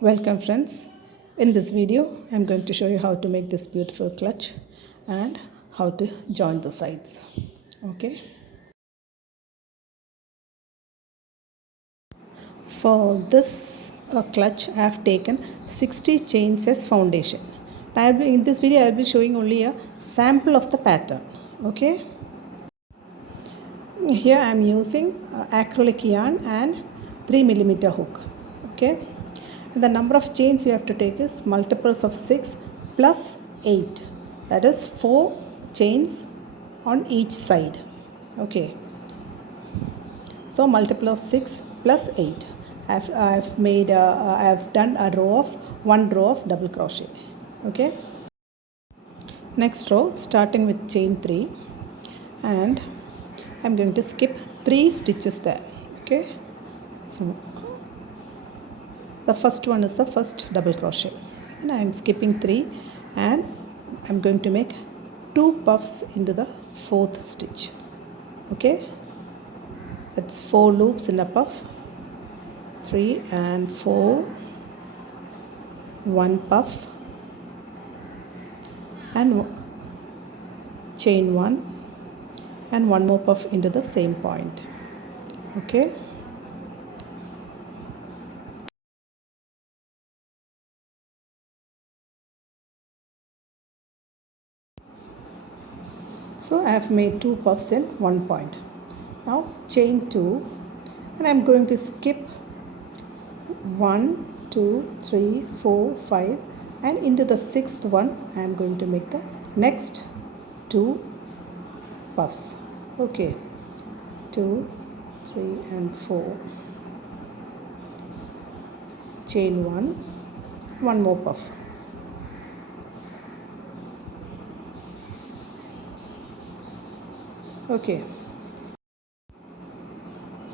Welcome friends. In this video I am going to show you how to make this beautiful clutch and how to join the sides. Okay. For this clutch I have taken 60 chains as foundation. In this video I will be showing only a sample of the pattern. Okay. Here I am using acrylic yarn and 3mm hook. Okay. And the number of chains you have to take is multiples of 6 plus 8. That is 4 chains on each side. Okay. So multiple of 6 plus 8. I have done one row of double crochet. Okay. Next row, starting with chain 3, and I'm going to skip 3 stitches there. Okay. So the first one is the first double crochet, and I am skipping 3 and I'm going to make 2 puffs into the 4th stitch. Okay, that's 4 loops in a puff, 3 and 4, 1 puff and chain 1 and 1 more puff into the same point. Okay. So I have made 2 puffs in 1 point. Now chain 2 and I am going to skip 1, 2, 3, 4, 5 and into the 6th one I am going to make the next 2 puffs. Okay, 2, 3 and 4. Chain 1, 1 more puff. Okay.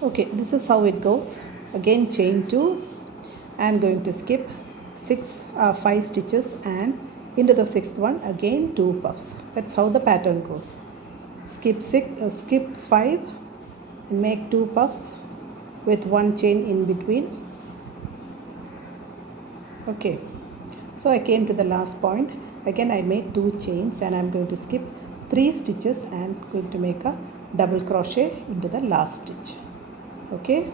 Okay, this is how it goes. Again chain 2. I am going to skip 5 stitches and into the 6th one again 2 puffs. That's how the pattern goes. Skip 5 and make 2 puffs with 1 chain in between. Okay. So I came to the last point. Again I made 2 chains and I am going to skip 3 stitches and going to make a double crochet into the last stitch. Okay.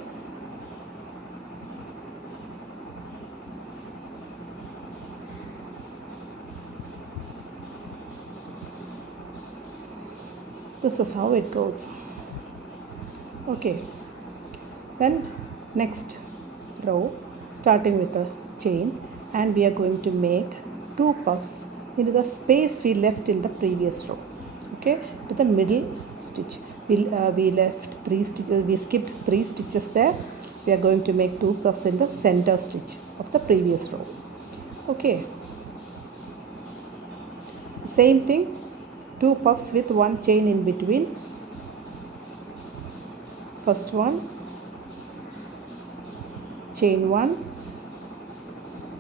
This is how it goes. Okay. Then next row, starting with a chain, and we are going to make 2 puffs into the space we left in the previous row. Okay, to the middle stitch. We left 3 stitches. We skipped 3 stitches there. We are going to make 2 puffs in the center stitch of the previous row. Okay. Same thing. 2 puffs with 1 chain in between. First one, chain 1,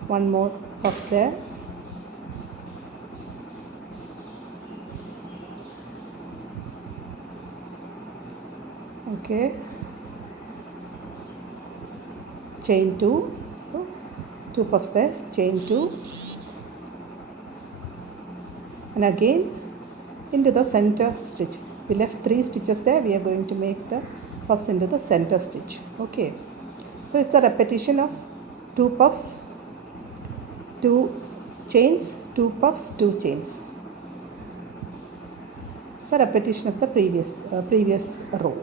1 more puff there. Okay, chain 2, so 2 puffs there, chain 2 and again into the center stitch. We left 3 stitches there. We are going to make the puffs into the center stitch. Okay, so it's a repetition of 2 puffs, 2 chains, 2 puffs, 2 chains. It's a repetition of the previous row.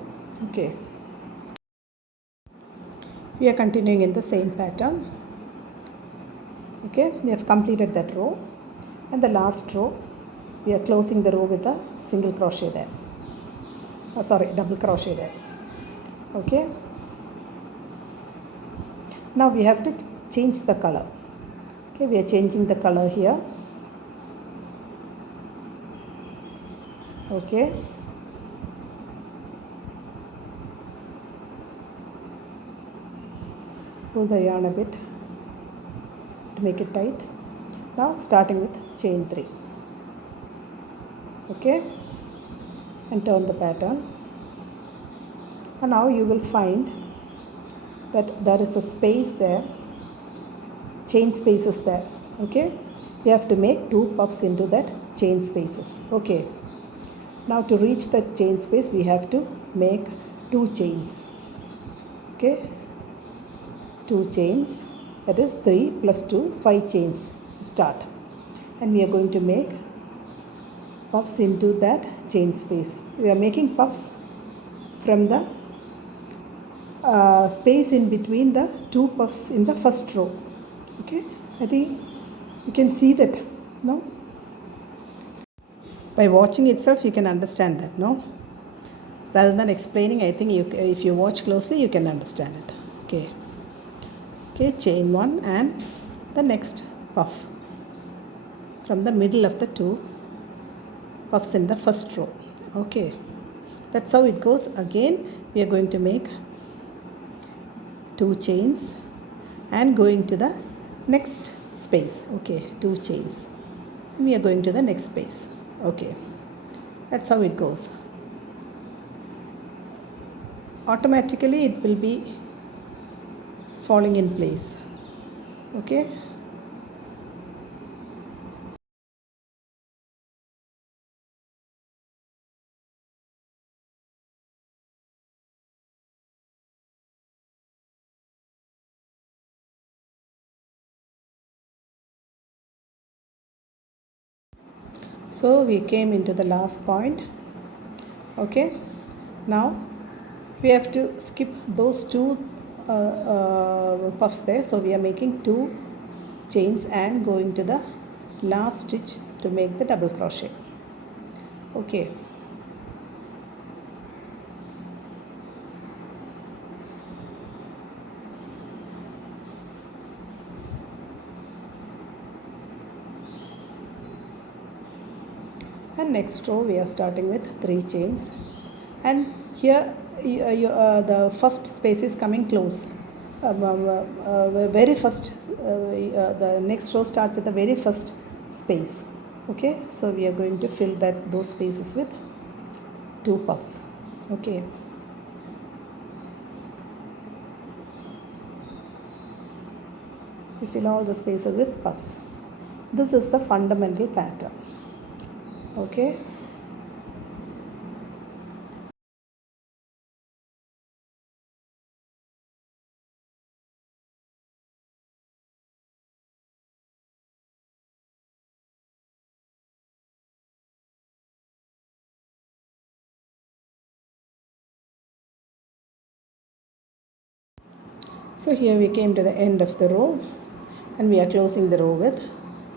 Okay, we are continuing in the same pattern. Okay, we have completed that row, and the last row we are closing the row with a single crochet there. Double crochet there. Okay, now we have to change the color. Okay, we are changing the color here. Okay, pull the yarn a bit to make it tight. Now starting with chain 3. Okay, and turn the pattern, and now you will find that there is a space there chain spaces there. Okay, we have to make 2 puffs into that chain spaces. Okay, now to reach the chain space we have to make 2 chains. Okay, 2 chains, that is 3 plus 2, 5 chains to start, and we are going to make puffs into that chain space. We are making puffs from the space in between the 2 puffs in the first row. Okay, I think you can see that, no? By watching itself you can understand that, no? Rather than explaining, I think if you watch closely you can understand it. Okay, okay, chain 1 and the next puff from the middle of the 2 puffs in the first row. Okay, that's how it goes. Again we are going to make 2 chains and going to the next space. Okay, 2 chains and we are going to the next space. Okay, that's how it goes. Automatically it will be falling in place. Okay, so we came into the last point. Okay, now we have to skip those 2 puffs there, so we are making 2 chains and going to the last stitch to make the double crochet. Okay, and next row we are starting with 3 chains, and here the first space is coming close. Very first the next row start with the very first space. Okay, so we are going to fill those spaces with 2 puffs. Okay, we fill all the spaces with puffs. This is the fundamental pattern. Okay, so here we came to the end of the row and we are closing the row with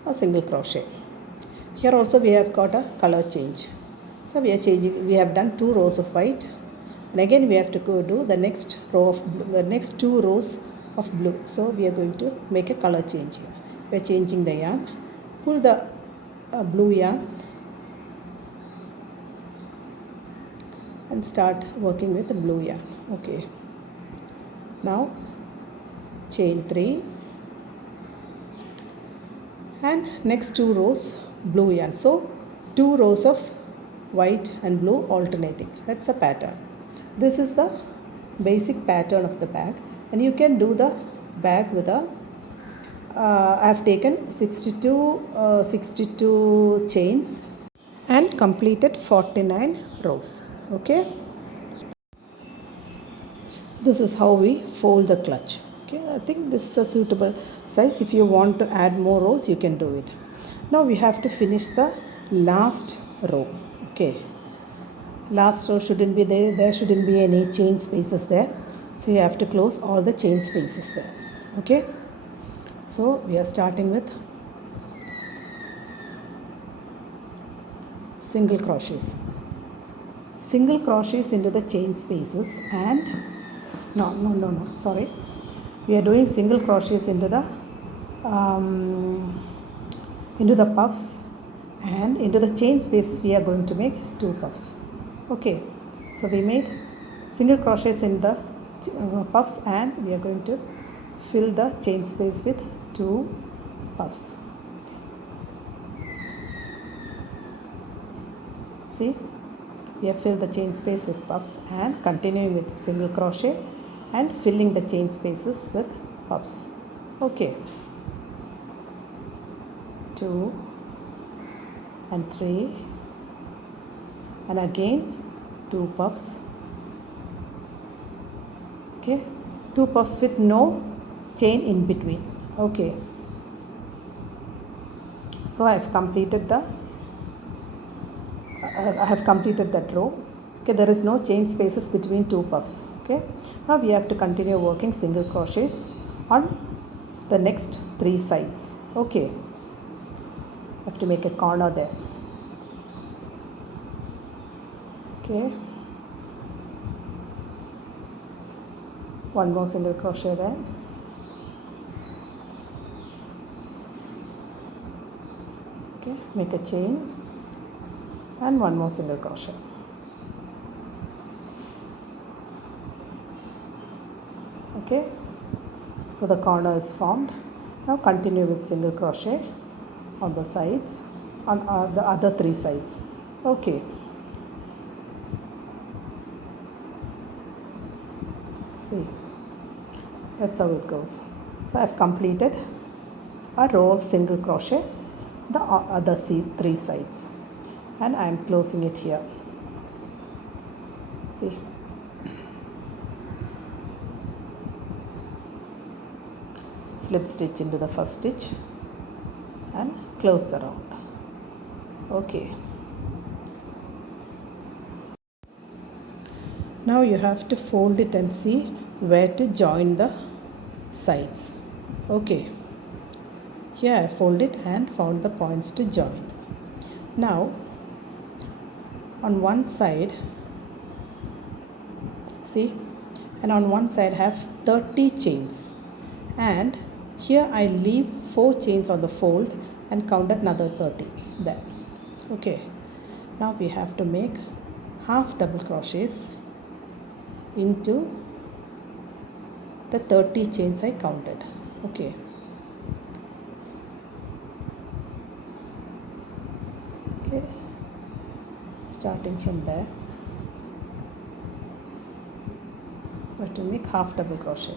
a single crochet. Here also we have got a color change. So we are changing, we have done 2 rows of white, and again we have to go do the next row of the next 2 rows of blue. So we are going to make a color change here. We are changing the yarn, pull the blue yarn and start working with the blue yarn. Okay, now chain 3 and next 2 rows blue yarn. So 2 rows of white and blue alternating. That's a pattern. This is the basic pattern of the bag, and you can do the bag with a I have taken 62 chains and completed 49 rows. Okay, this is how we fold the clutch. Okay, I think this is a suitable size. If you want to add more rows you can do it. Now we have to finish the last row. Okay, last row shouldn't be there shouldn't be any chain spaces there, so you have to close all the chain spaces there. Okay, so we are starting with single crochets into the chain spaces, and no sorry, we are doing single crochets into the puffs, and into the chain spaces we are going to make 2 puffs. Okay, so we made single crochets in the puffs and we are going to fill the chain space with 2 puffs. See, we have filled the chain space with puffs and continuing with single crochet and filling the chain spaces with puffs. Okay, 2 and 3 and again 2 puffs. Okay, 2 puffs with no chain in between. Okay, so I have completed that row. Okay, there is no chain spaces between 2 puffs. Okay, now we have to continue working single crochets on the next 3 sides. Okay, I have to make a corner there. Okay, one more single crochet there. Okay, make a chain and one more single crochet. Okay, so the corner is formed. Now continue with single crochet on the sides, on the other 3 sides. Okay, see, that's how it goes. So I have completed a row of single crochet the other 3 sides, and I am closing it here. See, slip stitch into the first stitch and close the round. Okay, now you have to fold it and see where to join the sides. Okay, here I fold it and found the points to join. Now on one side, see, and on one side I have 30 chains, and here I leave 4 chains on the fold and count another 30 there. Okay, now we have to make half double crochets into the 30 chains I counted. Okay, okay, starting from there, we have to make half double crochet.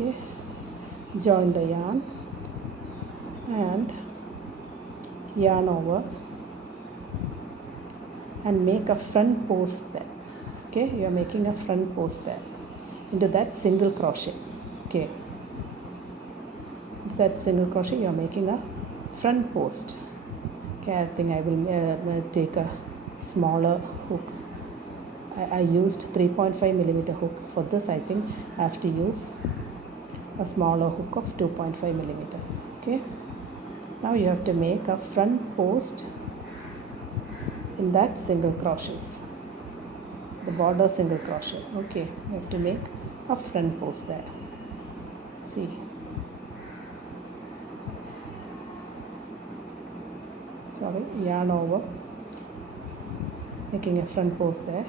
Okay, join the yarn and yarn over and make a front post there. Okay, you are making a front post there into that single crochet. Okay, that single crochet you are making a front post. Okay, I think I will take a smaller hook. I used 3.5 millimeter hook. For this I think I have to use a smaller hook of 2.5 millimeters. Okay, now you have to make a front post in that single crochets, the border single crochet. Okay, you have to make a front post there. See, sorry, yarn over, making a front post there.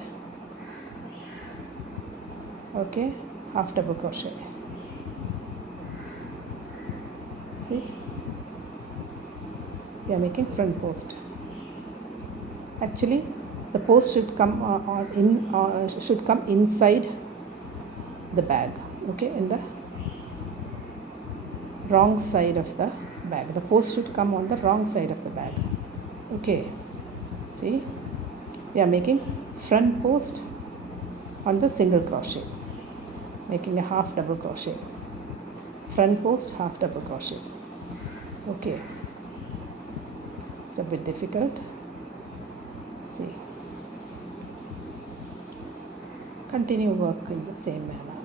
Okay, half double crochet. See, we are making front post. Actually, the post should come should come inside the bag. Okay, in the wrong side of the bag. The post should come on the wrong side of the bag. Okay, see, we are making front post on the single crochet, making a half double crochet, front post, half double crochet. Okay, it's a bit difficult. See, continue work in the same manner.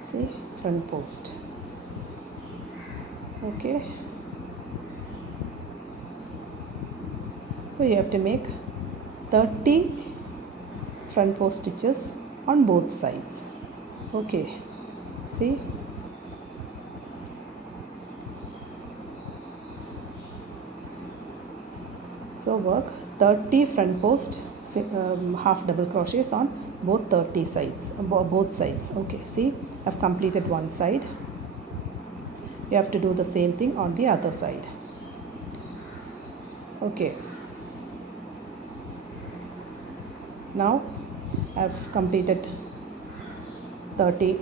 See, front post. Okay, so you have to make 30 front post stitches on both sides. Okay, see, so work 30 front post half double crochets on both 30 sides, both sides. Okay, see, I've completed one side. You have to do the same thing on the other side. Okay, Now I've completed 30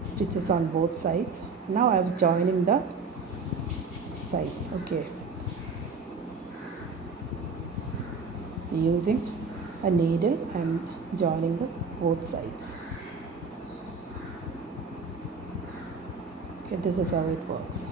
stitches on both sides. Now I'm joining the sides. Okay, so using a needle I'm joining the both sides. Okay, this is how it works.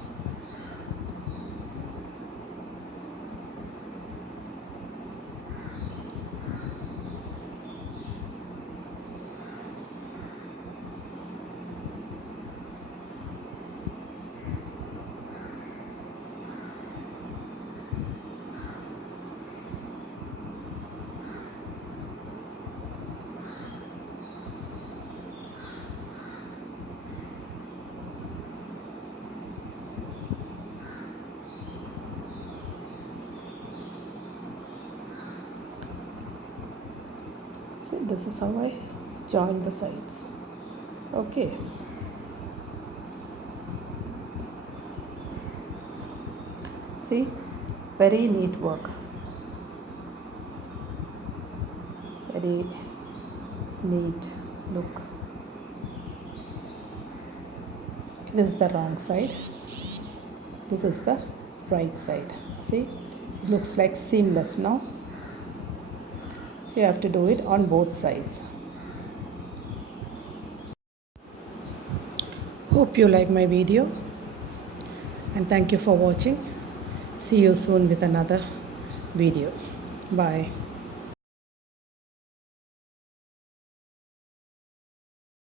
See, this is how I join the sides. Okay. See, very neat work. Very neat look. This is the wrong side. This is the right side. See, it looks like seamless now. So you have to do it on both sides. Hope you like my video and thank you for watching. See you soon with another video. Bye.